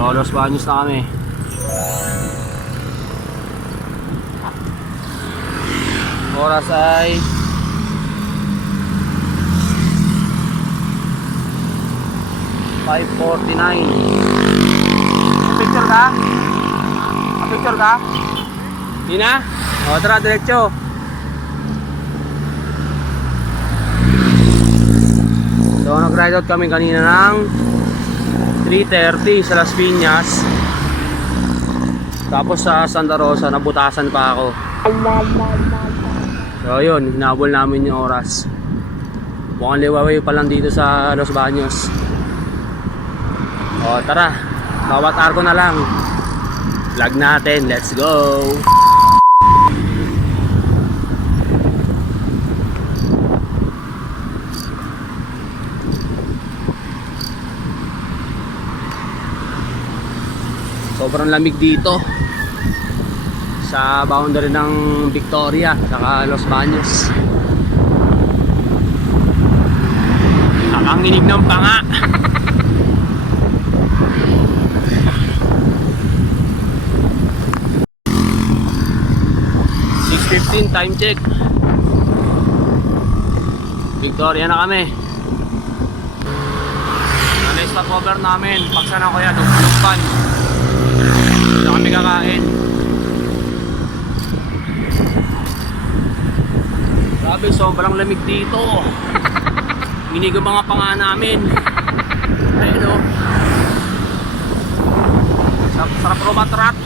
So, Los Baños na kami. Oras ay 5:49. Picture ka? Picture ka? Hindi na? O, tara, diretso. So, nag-ride out kami kanina ng 3:30 sa Las Piñas. Tapos sa Santa Rosa, nabutasan pa ako. So, yun, hinabol namin yung oras. Mukhang liwaway pa lang dito sa Los Baños. O, tara, bawat arko na lang. Vlog natin, let's go! Sobrang lamig dito sa boundary ng Victoria saka Los Baños. Nakanginig ng panga. Time check. Victoria na kami. Na-stop over namin. Pagsanan ko yan, Lugpan. Dito kami kakain. Grabe, sobrang lamig dito. Ginig ang mga panga namin. Ayun o. Sarap robat-rat.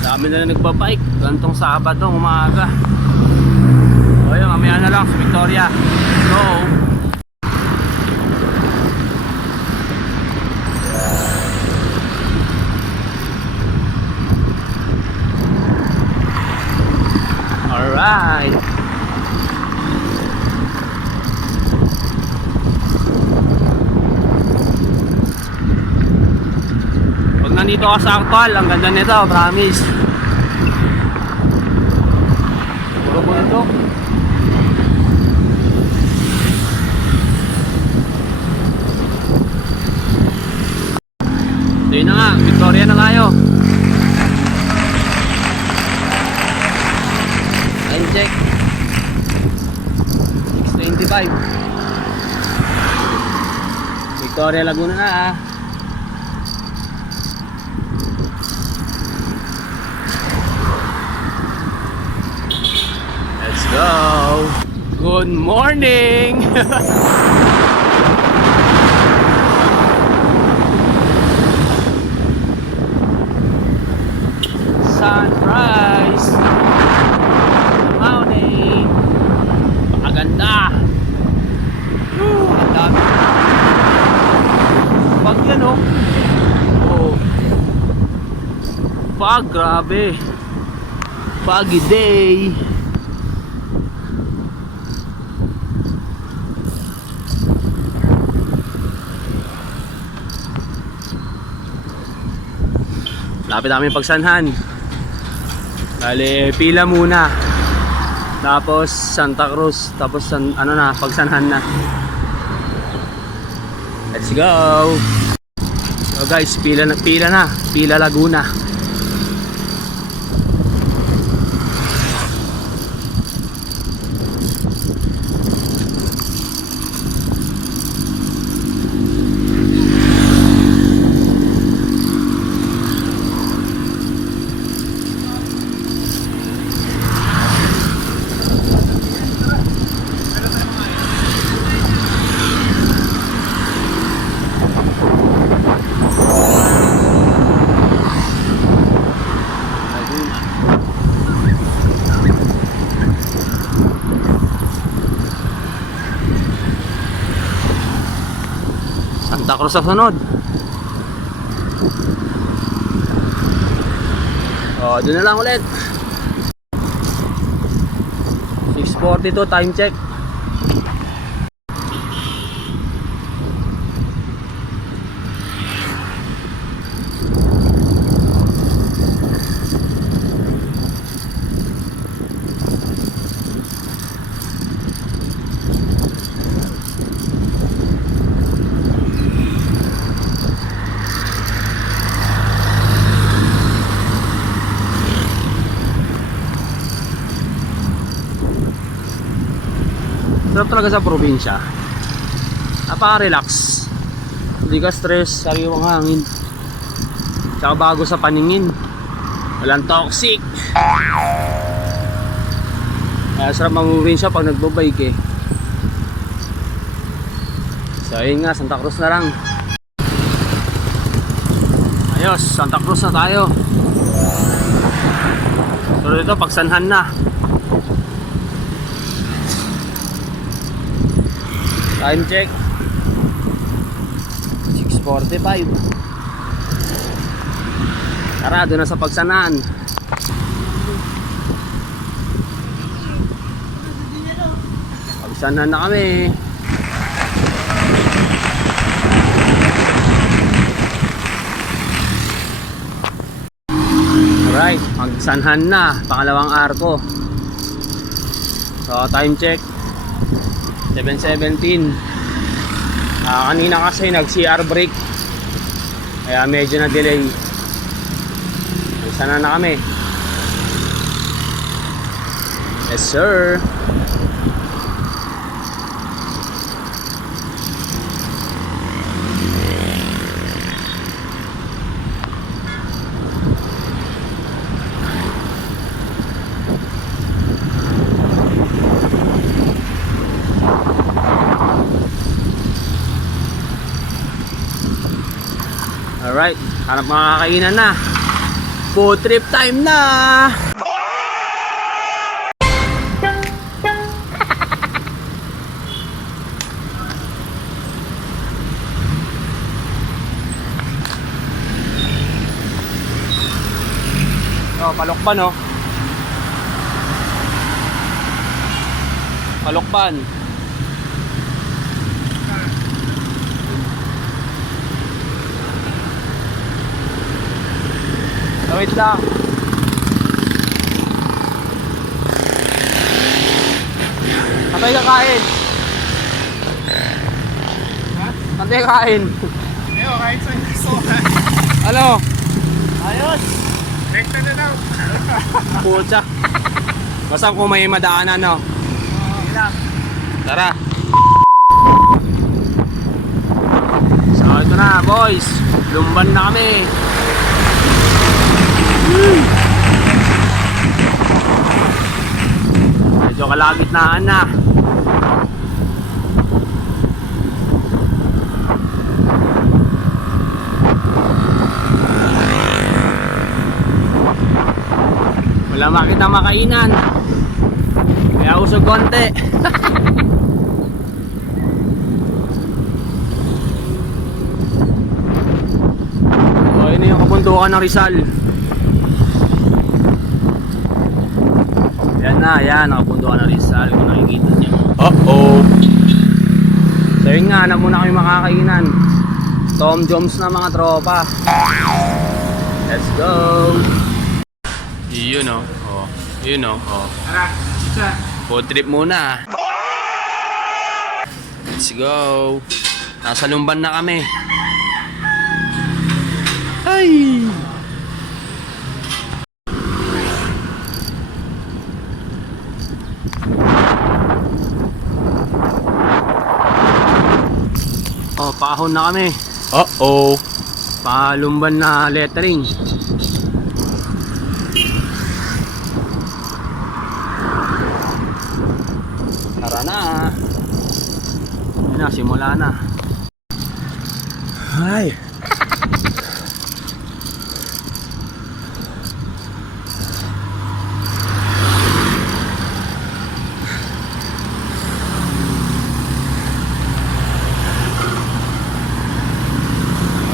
Dami na nagbabike gantong Sabado umaga. O yun, mamaya na lang sa Victoria. Go! Alright! Pag nandito ka sa Angkal, ang ganda nito, promise. Puro bundok. Ayun na nga, Victoria na tayo. Time check 6:25. Victoria, Laguna na ah. Let's go. Good morning. Sunrise. Morning. Pakaganda. Ang dami. Pag yan oh. Oh. Pag, grabe. Foggy day. Lapit namin pagsanhan. Bale, pila muna. Tapos Santa Cruz, tapos ano na, pagsanhan na. Let's go. So guys, pila na, pila Laguna. Santa Cruz sa sunod. O, doon na lang ulit. 6:42 time check. Sarap talaga sa probinsya. Napaka-relax. Hindi ka stress, sariwang hangin. Tsaka bago sa paningin. Walang toxic. Kaya sarap mag-probinsya pag nagbabike eh. So ayun nga, Santa Cruz na lang. Ayos, Santa Cruz na tayo. So dito, pagsanhan na. Time check 6:45. Tara, doon na sa pagsanhan. Pagsanhan na kami. Alright, magsanhan na. Pangalawang arko. So time check 7:17. Kanina kasi nag CR break, kaya medyo na delay. Sana na kami. Yes sir. Alright, hanap mga kakainan na. Food trip time na. Oh, palokban oh. Palokban. Wait lang. Patay ka kain. Ha? Patay ka kain. Ayo, kain sa iso. Ano? Ayos. Next na daw. Pucha. Basta kung may madaanan no. Ilang. Tara. So ito na boys. Lumban na kami. Medyo kalagitnaan na. Wala makita makainan, kaya usog konti. So yun yung kabundukan ng Rizal. Yan na, yan, nakapundukan na Rizal kung nakikita nyo. Uh-oh. So yun nga, hanap muna kami makakainan. Tom Joms na mga tropa. Let's go. Yun o, oh. Yun o, oh. Tara, isa. Food trip muna. Let's go. Nasa Lumban na kami. Ay! Oh, paahon na kami. Uh-oh. Palumban na lettering. Tara na. Yun na, simula na. Ay.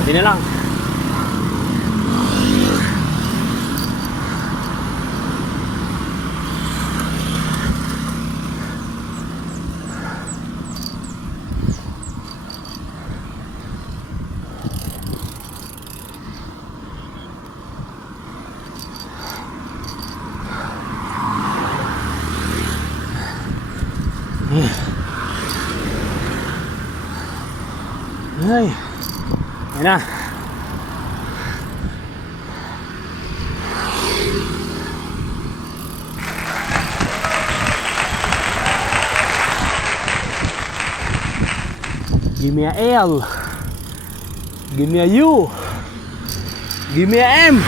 Hindi na lang. Ay. Ayun na. Give me a L. Give me a U. Give me a M.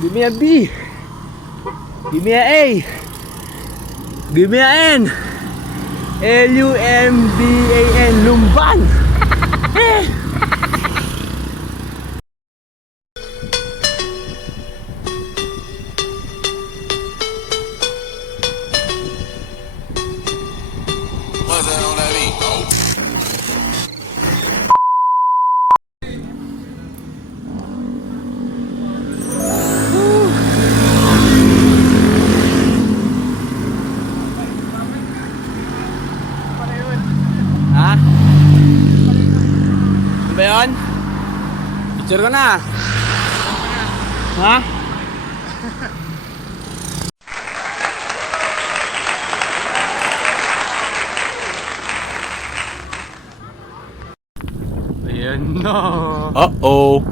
Give me a B. Give me a A. Give me a N. Lumban. Lumban. Ha? Ano ba yun? Picture ka na. Ha? Ayan na. Uh-oh.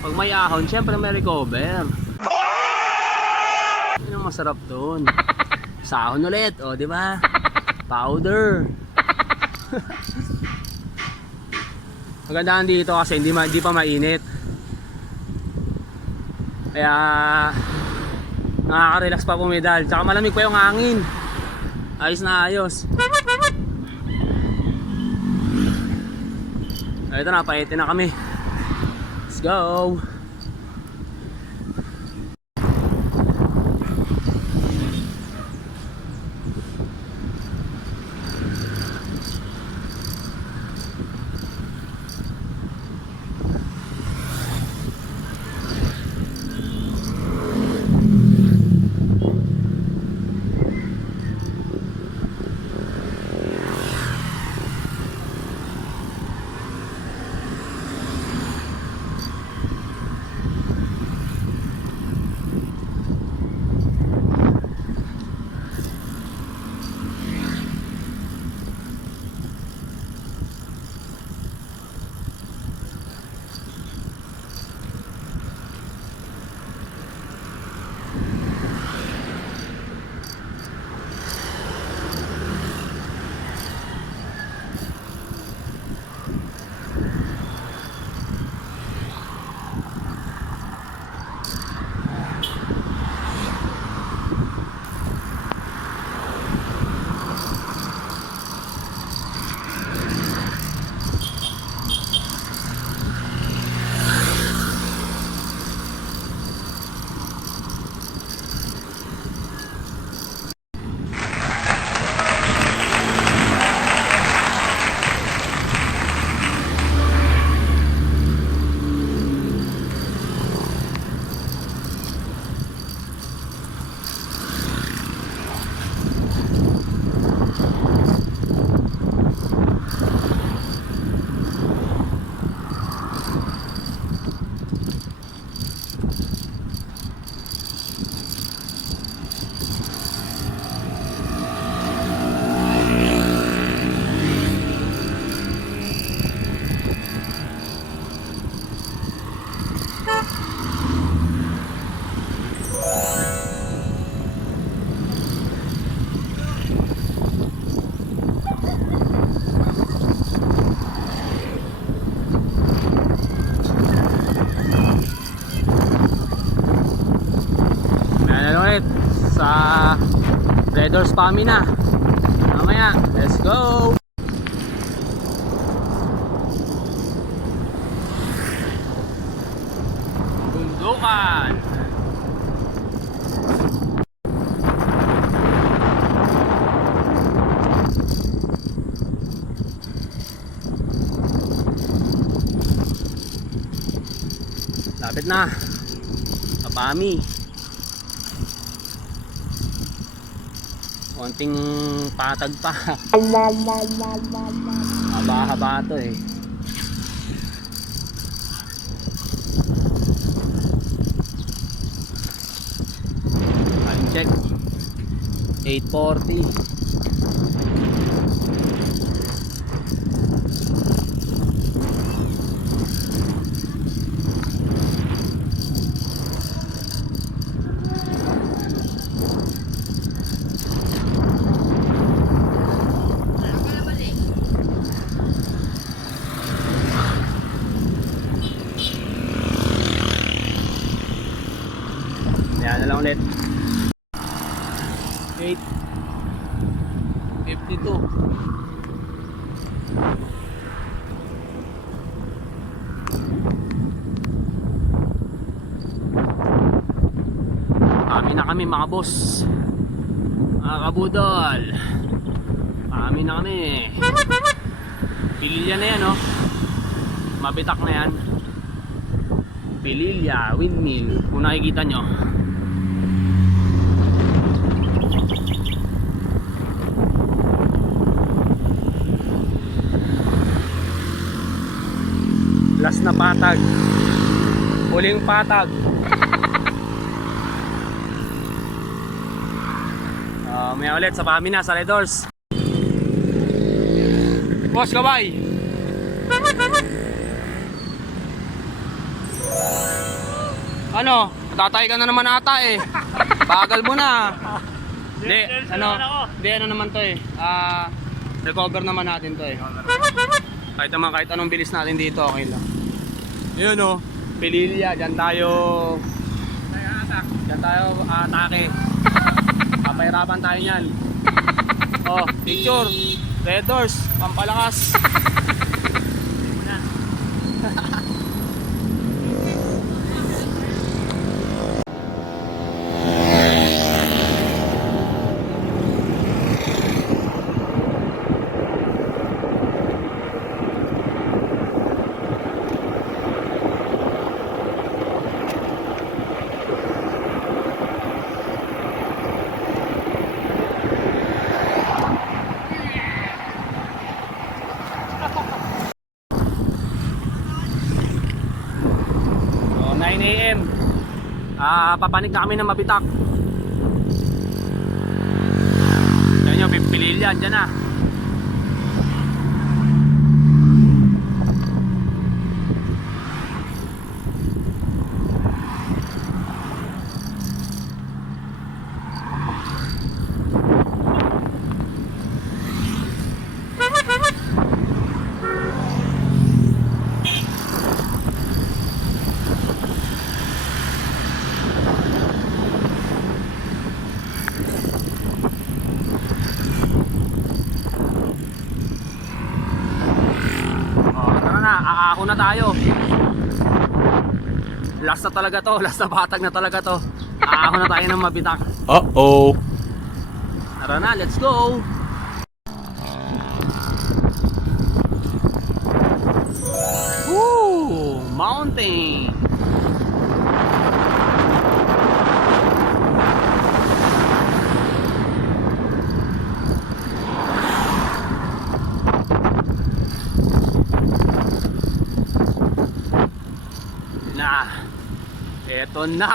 Pag may ahon, syempre may recover. Yun ang masarap doon. Sa ahon ulit, o di ba? Powder. Magandaan dito kasi hindi pa mainit. Kaya nakaka-relax pa pumedal. Tsaka malamig pa yung hangin. Ayos na ayos. Ito na, paitin na kami. Let's go. Sa Breaders Pami na. Mamaya, let's go. Bundukan. Lapit na. Kapami. Konting patag pa. Haba-haba to eh. Time check 8:40. Yan na lang ulit. 8:52. Kami na kami mga boss, mga kabudol. Kami na kami. Pililla na yan, oh. Mabitac na yan. Pililla, windmill. Kung nakikita nyo. Last na patag. Huling patag. May ulit sa pamina sa Redors. Boss, kabay. Ano? Tatay ka na naman ata eh. Bagal mo na. Hindi, ano naman to eh. Recover naman natin to eh. Kahit anong bilis natin dito, okay lang. Yun oh, pililla, dyan tayo atake. Papahirapan tayo nyan. Oh, picture, red doors, pampalakas. So, 9 AM. Papanik na kami ng Mabitac. Yan yung pililla, dyan na. Ahon na tayo. Last na talaga to, last na Patag na talaga to. Ahon na tayo ng Mabitac. Uh-oh. Tara na, let's go. Woo! Mountain. Eto na.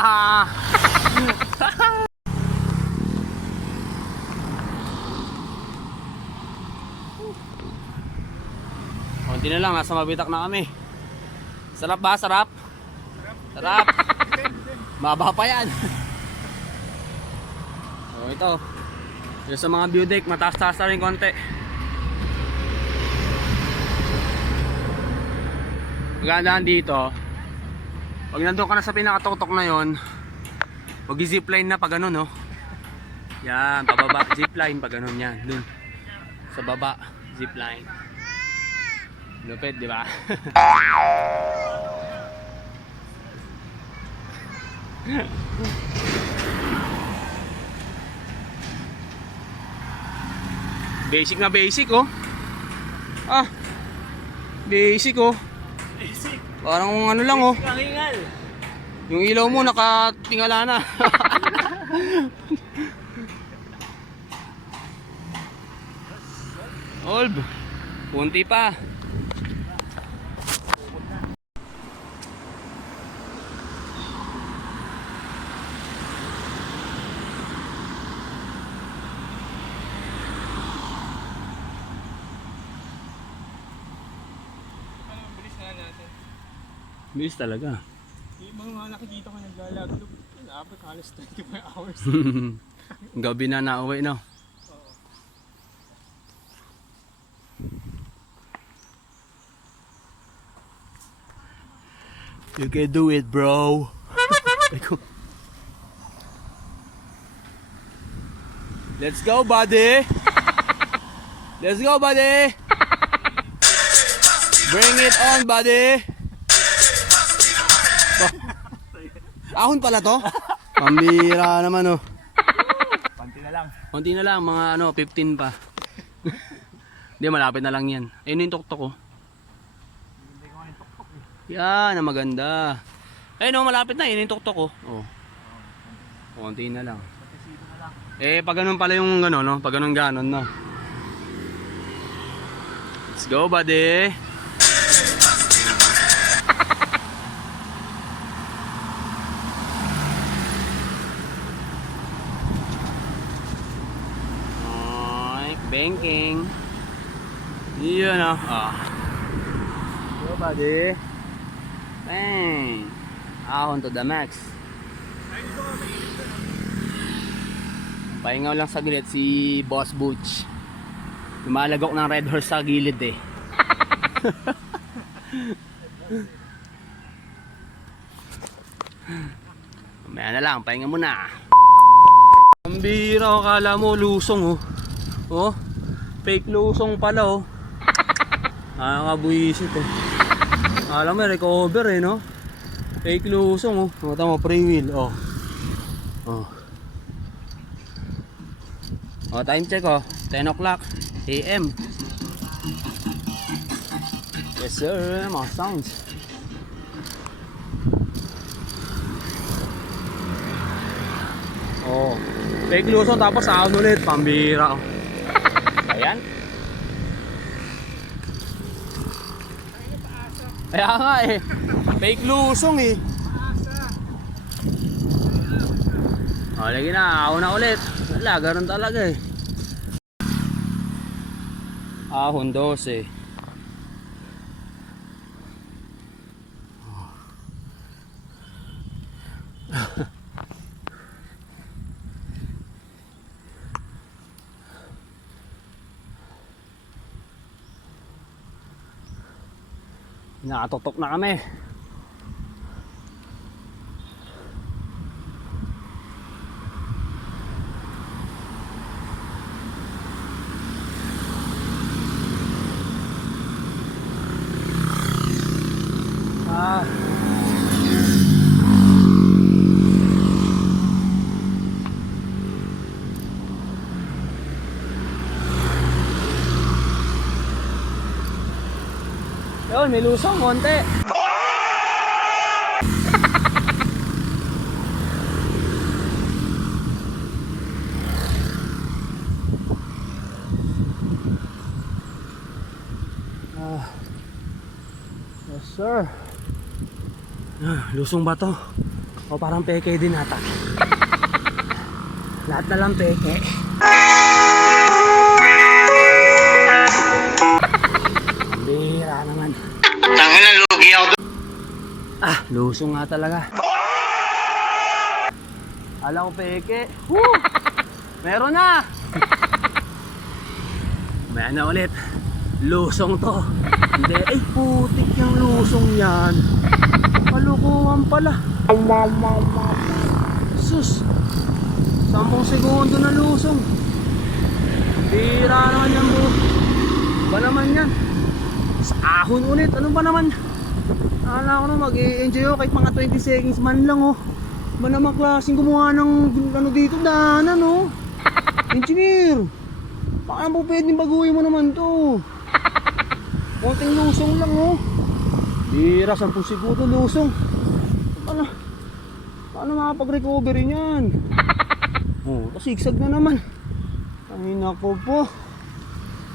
Konti na lang, nasa Mabitac na kami. Sarap ba? Sarap? Sarap. Maba pa yan. So ito, yung sa mga view deck, mataas-taas na rin konti. Magandaan dito, pag nandun ka na sa pinakatutok na yon, mag-zipline na pag ganun, no? Yan, pababa, zipline pag ganun yan. Dun, sa baba, zipline. Lupit, di ba? Basic na basic, oh. Ah, basic, oh. Basic. Parang ano lang, oh. Kangingal. Yung ilaw mo nakatingala na. Olb, punti pa. Bilis na natin. Bilis talaga. Yung mga nakikita ko naglalaglo, inaabot halos 24 hours. Gabi na nauwi, no? You can do it, bro. Let's go, buddy. Let's go, buddy. Bring it on, buddy. Ahon pala to? Pambira naman oh. Konti na lang, mga 15 pa. Hindi, malapit na lang yan. Ayun yung tuktok oh. Yan, ang maganda. Ayun oh, malapit na, yun yung tuktok oh. Konti na lang. Pag ganun pala yung gano'n no? Pag ganun no? Let's go, buddy. Banking. Yun o. Go, buddy. Bang. Ahon to the max. Pahingaw lang sa gilid si Boss Butch. Lumalagok ng red horse sa gilid eh. Mamaya na lang, pahinga muna. Ang bira, akala mo lusong oh. Oh, fake lusong pala oh. Nakakabuisit eh. Alam mo, recover eh no. Fake lusong oh. Mata mo, pre-wheel oh. Time check oh, 10 o'clock AM. Yes sir, mga sounds. Oh, fake lusong tapos ahon ulit, pambira oh. Ayan. Kaya nga eh. Fake lusong eh. Lagi na. Ahon na ulit. Wala, ganun talaga eh. Ahon 12. Nakatutok na kami. Yun, may lusong konti. Yes sir. Lusong ba to? O parang peke din ata. Lahat na lang peke. Bira naman. Tangin na lugi ako doon. Lusong nga talaga. Ala ko peke. Woo! Meron na. Maya na ulit. Lusong to. Hindi, ay putik yung lusong yan. Kalukuhan pala. Sus. 10 segundo na lusong. Bira naman yan bro. Ba naman yan? Sa ahon ulit. Ano ba naman? Akala ko na mag-i-enjoy kahit mga 20 seconds man lang oh. Ba naman klaseng gumawa ng ano dito daanan oh. Engineer. Baka po pwedeng baguhin mo naman to. Konting lusong lang oh. Bira, 10 segundo lusong. Paano makapag-recovery niyan? Oh, kasigsag na naman. Ay nako po.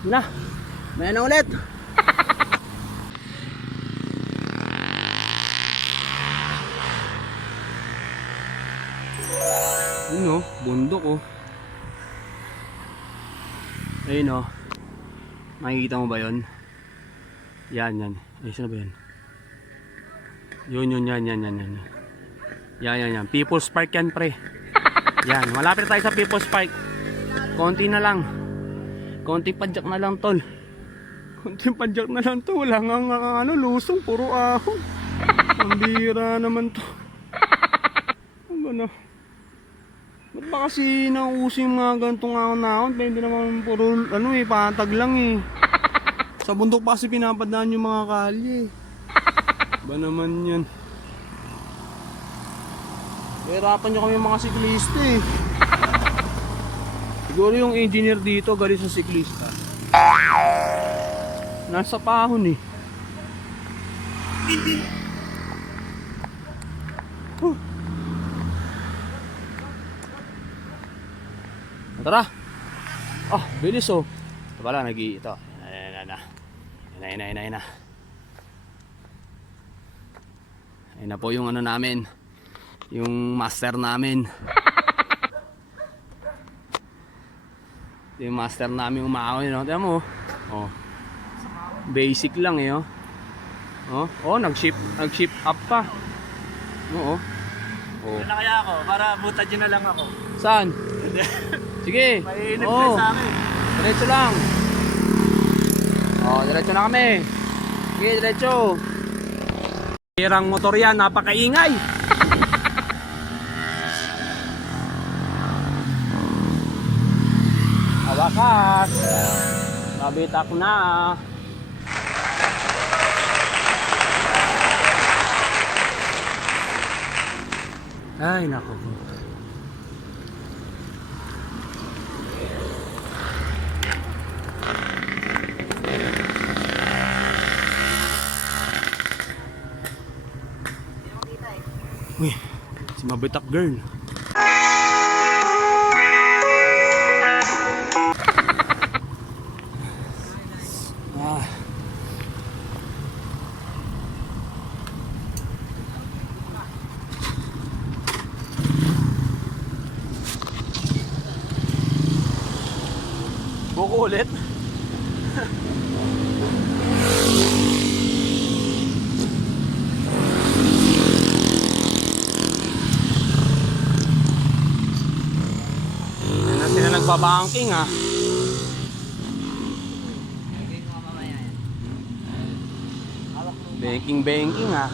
Na, may na ulit. Yun oh, bundok oh. Ayun oh. Makikita mo ba yun? Yan. Ay, saan ba yan? Yun, yan. Yan. People's Park yan pre. Yan, malapit tayo sa People's Park. Konti na lang. Konting padjak na lang tol. Konting padjak na lang to. Wala nga lusong, puro ahon. Ang bira naman to. Ano? Ba't ba kasi nauuso yung mga ganitong ahon-ahon? Pwede naman puro patag lang eh. Sa bundok pa kasi pinapadaan yung mga kalye. Ba naman yan. Hirapan nyo kami mga siklista eh. Siguro yung engineer dito galing sa siklista. Nasa pahon eh. Tara. Oh, bilis oh. Ito pala, ito. Ayun na. Ayun na po yung ano namin. Yung master namin. Yung master namin umahon yun. Tignan mo. Oh. Basic lang eh oh. Oh, nag-shift up pa. Oo. Oh. Wala kaya ako, para butad yun na lang ako. Saan? Sige. Mainip na sa akin. Diretso lang. Oh, diretso na kami. Sige, diretso. Hirang motor yan, napakaingay. Wakas. Mabitac na. Ay, nako. Uy, si Mabitac girl. Buko ulit. Yan na sila nagbabanking ha. Banking ha.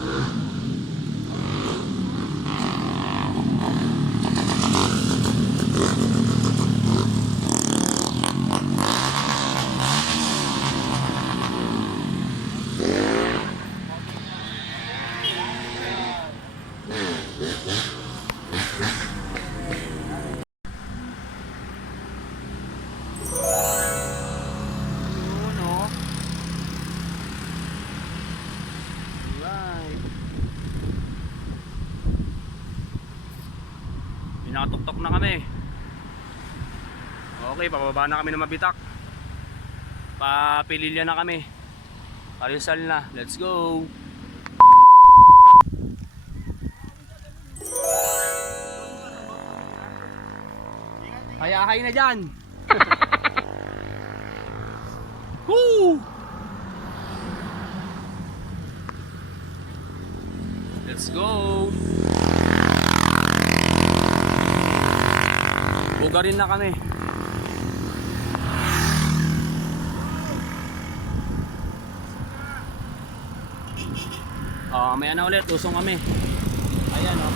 Pinakatuktok na kami. Okay, pababa na kami ng Mabitac. Pililla na kami. Rizal na. Let's go. Hayahay na dyan. Woo! Let's go. Bugarin na kami. Maya na ulit, usong kami. Ayan oh.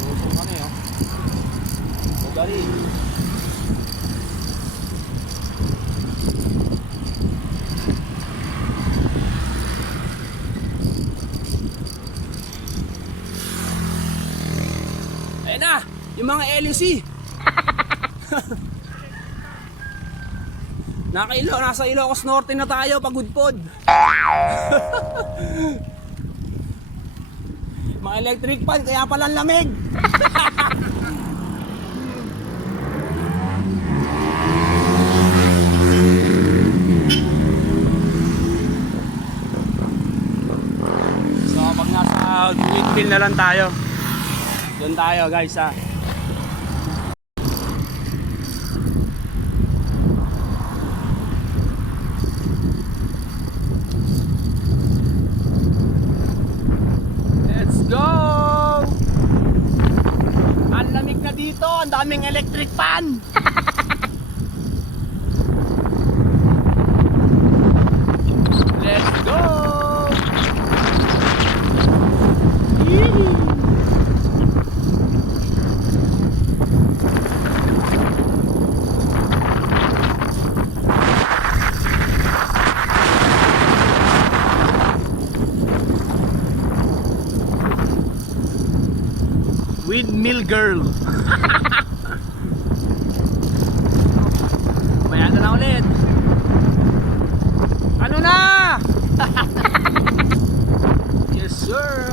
Usong kami oh. Bugarin. Ayan na, yung mga LUC. Nasa Ilocos Norte na tayo, pagudpod. Mga electric fan, kaya pala lamig. So pag nasa windmill na lang tayo, doon tayo guys ha. Dito, ang daming electric fan. Let's go. Windmill girl. Bayan na ulit. Ano na? Yes sir.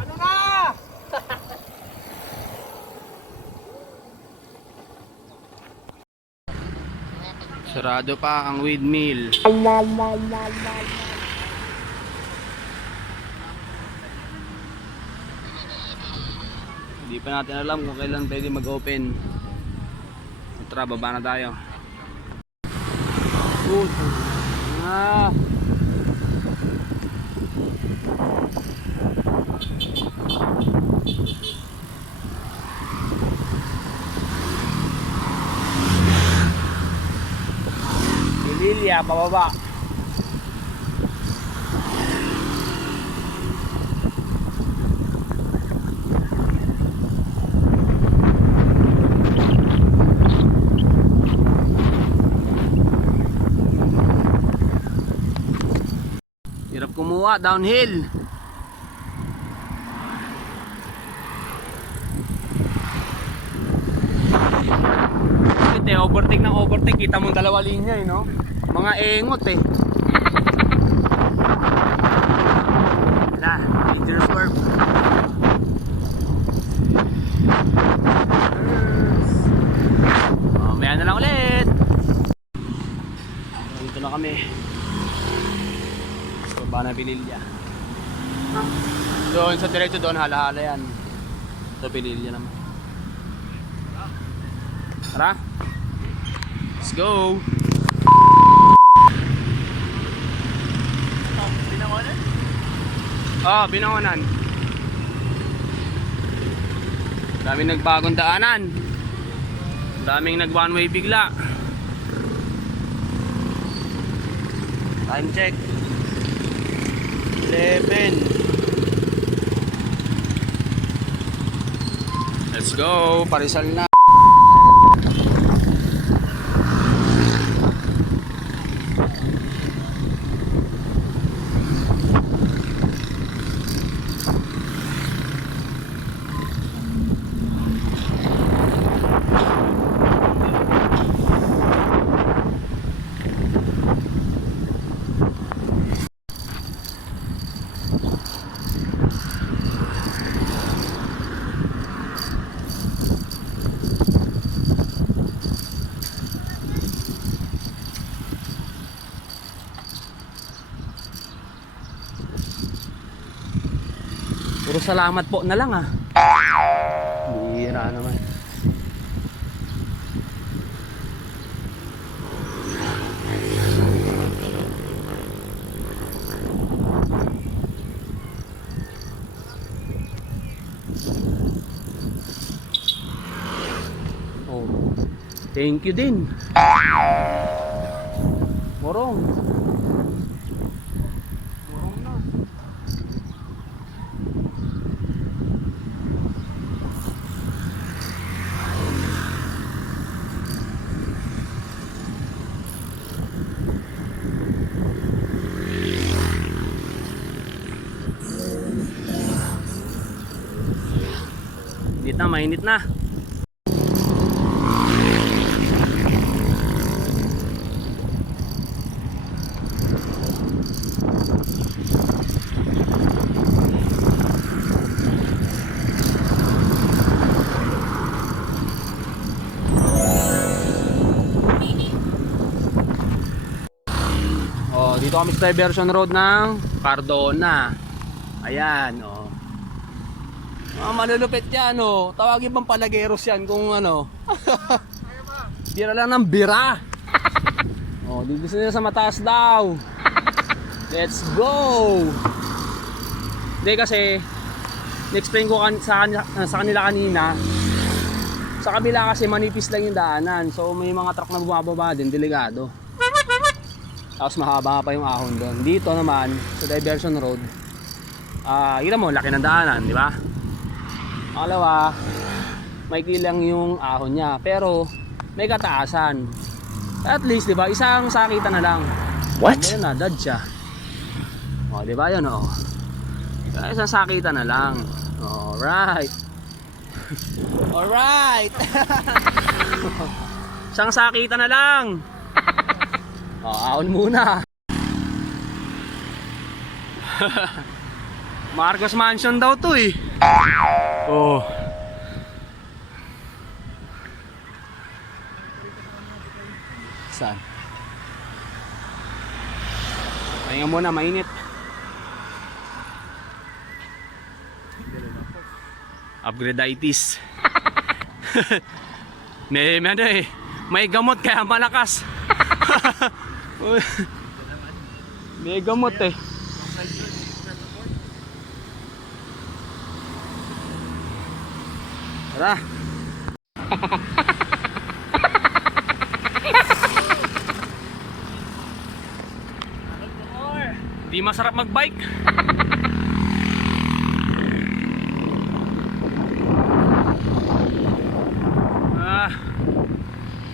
Ano na? Sarado pa ang windmill. Hindi pa natin alam kung kailan pwede mag-open. Tara, baba na tayo. Good. Ah. Pililla, pababa. Hirap kumuha, downhill. Ito, overtake ng overtake. Kita mo dalawa linya eh, no? Mga engot eh. Wala, dangerous work. Mamaya na lang ulit. Dito na kami. Baba na pililla. Doon sa diretso doon, hala-hala yan. Ito pililla naman. Tara. Let's go. Binangonan? Ah, Binangonan. Daming nagbagong daanan. Daming nag one way bigla. Time check 11. Let's go, parisal na. Puro salamat po na lang ah. Bihira naman. Oh, thank you din. Morong. Mainit na, mainit na. Oh, dito kami sa diversion road ng Cardona. Ayan, oh. Malulupit yan, oh. Tawagin bang palageros yan kung ano. Bira lang ng bira. Oh, di gusto nila sa mataas daw. Let's go. Hindi kasi na-explain ko sa kanila kanina. Sa kabila kasi manipis lang yung daanan. So may mga truck na bumababa din, delikado. Tapos mahaba pa yung ahon doon. Dito naman sa diversion road, kita mo, laki ng daanan, di ba? Pangalawa, maikli lang yung ahon niya. Pero may kataasan. At least, di ba, isang sakitan na lang. What? Ayun na, dad siya. O, di ba yun, o. Isang sakitan na lang. Alright. Alright. Isang sakitan na lang. O, ahon muna. Marcos Mansion daw to eh. Oh. Saan? Pahinga muna, mainit. Upgrade-itis. May gamot kaya malakas. May gamot eh. Tara. Di masarap magbike.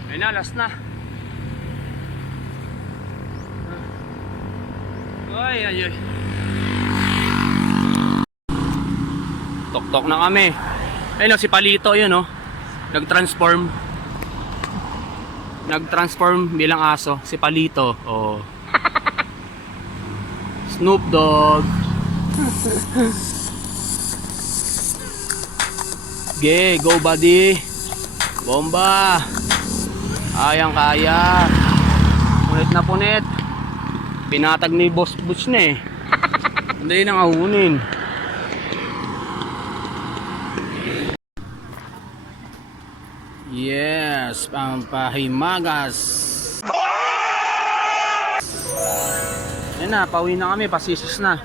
Ayun na, last na. Ay, ay, ay. Tok-tok na kami. Ayun o, si Palito yun o. Nag-transform bilang aso. Si Palito. Oh. Snoop Dogg. Ge, go buddy. Bomba. Ayang kaya. Punit na punit. Pinatag ni Boss Butch na eh. Hindi nang ahunin. Yes, pampahimagas. Yan na, pauwi na kami, pasisos na.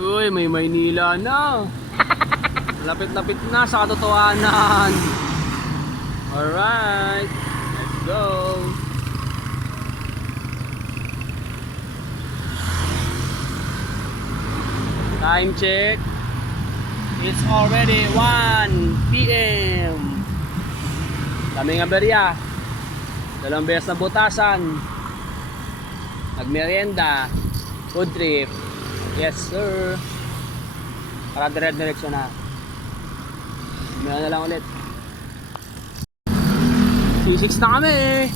Uy, may Maynila na. Lapit-lapit na sa katotohanan. Alright, let's go. Time check. It's already 1 PM. Daming aberya. Dalawang beses na butasan. Nagmerienda. Food trip. Yes sir. Para dire-diretso na. Meron na lang ulit. C6 na kami.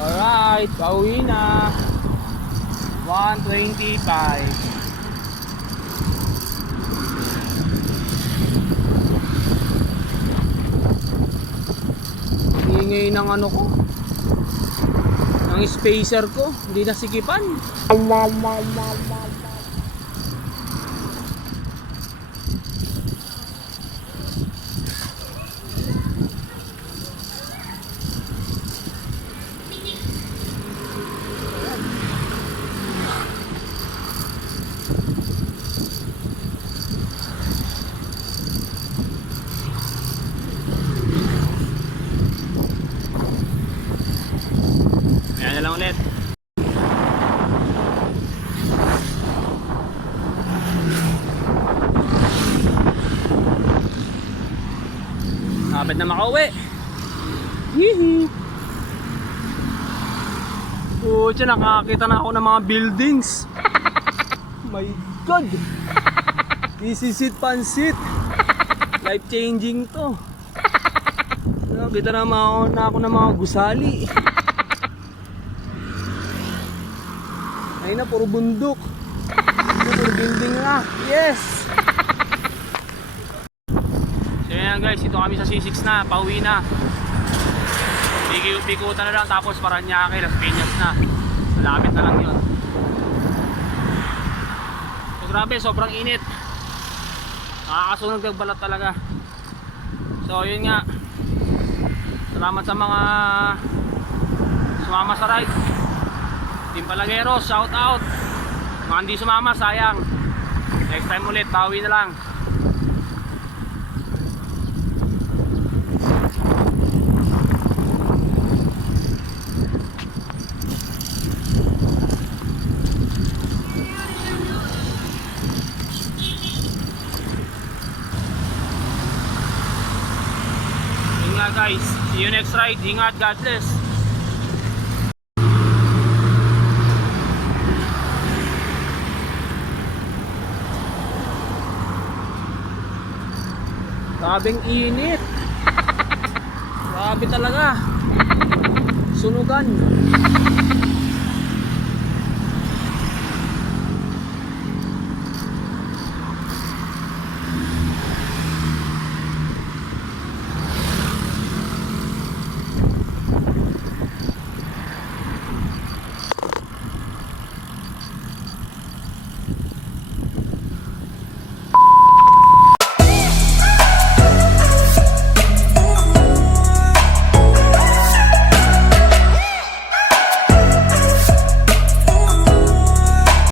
Alright, pauwi na. 1:25. Ingay ng ano ko, ng spacer ko, hindi nasikipan. Ayan na lang ulit. Kapit na makauwi. Hihi. Pucha, nakakita na ako ng mga buildings. My God. This is it, pansit. Life changing to. Nakita na ako ng mga gusali. Ayun na, puro bundok. Puro building na. Yes! So yan guys, ito kami sa C6 na, pauwi na. Pikutan na lang, tapos Paranaque, Las Piñas na. Malapit na lang yun. So grabe, sobrang init. Nakakasunog ng balat talaga. So yun nga. Salamat sa mga sumama sa ride. Team Palagero, shout out. Mga hindi sumama, sayang. Next time ulit, bawi na lang. guys. See you next ride. Ingat, God bless. Grabeng init. Grabe talaga. Sunugan.